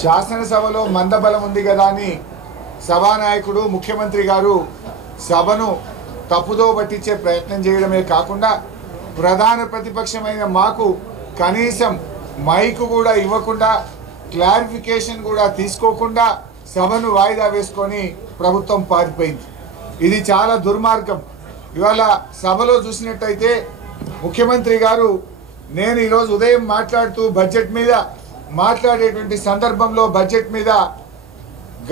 శాసనసభలో మందబలం ఉంది కదా అని సభానాయకుడు ముఖ్యమంత్రి గారు సభను తప్పుదో పట్టించే ప్రయత్నం చేయడమే కాకుండా ప్రధాన ప్రతిపక్షమైన మాకు కనీసం మైకు కూడా ఇవ్వకుండా క్లారిఫికేషన్ కూడా తీసుకోకుండా సభను వాయిదా వేసుకొని ప్రభుత్వం పారిపోయింది. ఇది చాలా దుర్మార్గం. ఇవాళ సభలో చూసినట్టయితే ముఖ్యమంత్రి గారు నేను ఈరోజు ఉదయం మాట్లాడుతూ బడ్జెట్ మీద మాట్లాడేటువంటి సందర్భంలో బడ్జెట్ మీద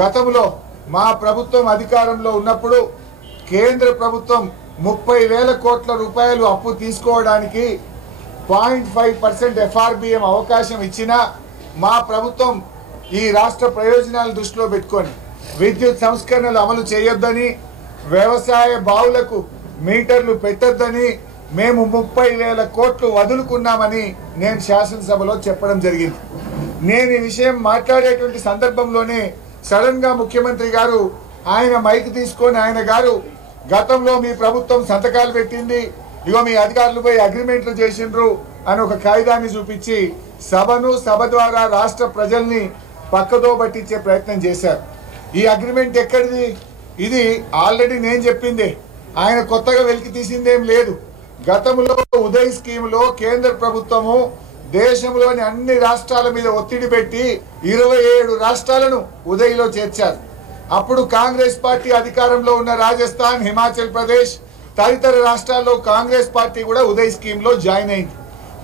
గతంలో మా ప్రభుత్వం అధికారంలో ఉన్నప్పుడు కేంద్ర ప్రభుత్వం 30,000 కోట్ల రూపాయలు అప్పు తీసుకోవడానికి 0.5% FRBM అవకాశం ఇచ్చినా మా ప్రభుత్వం ఈ రాష్ట్ర ప్రయోజనాలు దృష్టిలో పెట్టుకొని విద్యుత్ సంస్కరణలు అమలు చేయొద్దని, వ్యవసాయ బావులకు మీటర్లు పెట్టొద్దని మేము 30,000 కోట్లు వదులుకున్నామని నేను శాసనసభలో చెప్పడం జరిగింది. నేను ఈ విషయం మాట్లాడేటువంటి సందర్భంలోనే సడన్ గా ముఖ్యమంత్రి గారు ఆయన మైక్ తీసుకొని ఆయన గారు గతంలో మీ ప్రభుత్వం సంతకాలు పెట్టింది, ఇగో మీ అధికారులు పోయి అగ్రిమెంట్లు చేసిండ్రు అని ఒక కాగితాన్ని చూపించి సభను సభ ద్వారా రాష్ట్ర ప్రజల్ని పక్కదో పట్టించే ప్రయత్నం చేశారు. ఈ అగ్రిమెంట్ ఎక్కడిది? ఇది ఆల్రెడీ నేను చెప్పిందే, ఆయన కొత్తగా వెలికి తీసిందేం లేదు. గతంలో ఉదయ్ స్కీములో కేంద్ర ప్రభుత్వము దేశంలోని అన్ని రాష్ట్రాల మీద ఒత్తిడి పెట్టి 27 రాష్ట్రాలను ఉదయ్లో చేర్చారు. అప్పుడు కాంగ్రెస్ పార్టీ అధికారంలో ఉన్న రాజస్థాన్, హిమాచల్ ప్రదేశ్ తదితర రాష్ట్రాల్లో కాంగ్రెస్ పార్టీ కూడా ఉదయ్ స్కీమ్లో జాయిన్ అయింది.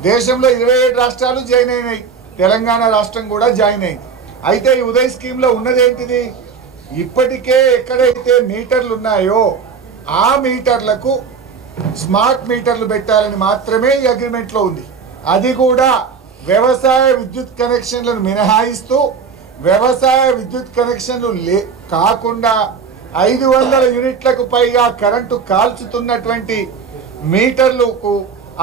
దేశంలో 27 రాష్ట్రాలు జాయిన్ అయినాయి, తెలంగాణ రాష్ట్రం కూడా జాయిన్ అయింది. అయితే ఈ ఉదయ్ స్కీమ్లో ఉన్నదేంటిది? ఇప్పటికే ఎక్కడైతే మీటర్లు ఉన్నాయో ఆ మీటర్లకు స్మార్ట్ మీటర్లు పెట్టాలని మాత్రమే ఈ అగ్రిమెంట్లో ఉంది. అది కూడా వ్యవసాయ విద్యుత్ కనెక్షన్లను మినహాయిస్తూ వ్యవసాయ విద్యుత్ కనెక్షన్లు కాకుండా 500 యూనిట్లకు పైగా కరెంటు కాల్చుతున్నటువంటి మీటర్లకు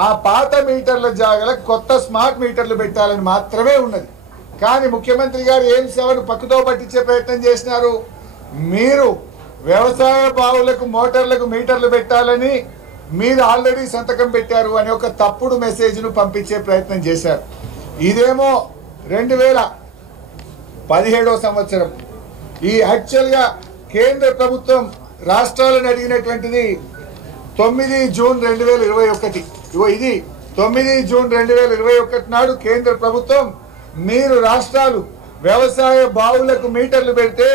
ఆ పాత మీటర్ల జాగల కొత్త స్మార్ట్ మీటర్లు పెట్టాలని మాత్రమే ఉన్నది. కానీ ముఖ్యమంత్రి గారు ఏం సేవను పక్కతో పట్టించే ప్రయత్నం చేసినారు. మీరు వ్యవసాయ బావులకు మోటార్లకు మీటర్లు పెట్టాలని మీరు ఆల్రెడీ సంతకం పెట్టారు అని ఒక తప్పుడు మెసేజ్ను పంపించే ప్రయత్నం చేశారు. ఇదేమో 2017 సంవత్సరం. ఈ యాక్చువల్గా కేంద్ర ప్రభుత్వం రాష్ట్రాలను అడిగినటువంటిది 9 జూన్ 2021. ఇగో ఇది 9 జూన్ 2021 నాడు కేంద్ర ప్రభుత్వం మీరు రాష్ట్రాలు వ్యవసాయ బావులకు మీటర్లు పెడితే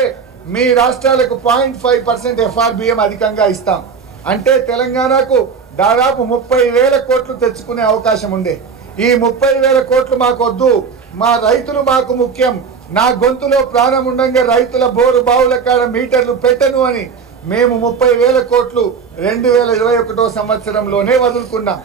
మీ రాష్ట్రాలకు 0.5% FRBM అధికంగా ఇస్తాం అంటే తెలంగాణకు దాదాపు 30,000 కోట్లు తెచ్చుకునే అవకాశం ఉండే. ఈ 30,000 కోట్లు మాకు వద్దు, మా రైతులు మాకు ముఖ్యం, నా గొంతులో ప్రాణం ఉండంగా రైతుల బోరు బావుల కాడ మీటర్లు పెట్టను అని మేము 30,000 కోట్లు 2021 సంవత్సరంలోనే వదులుకున్నాం.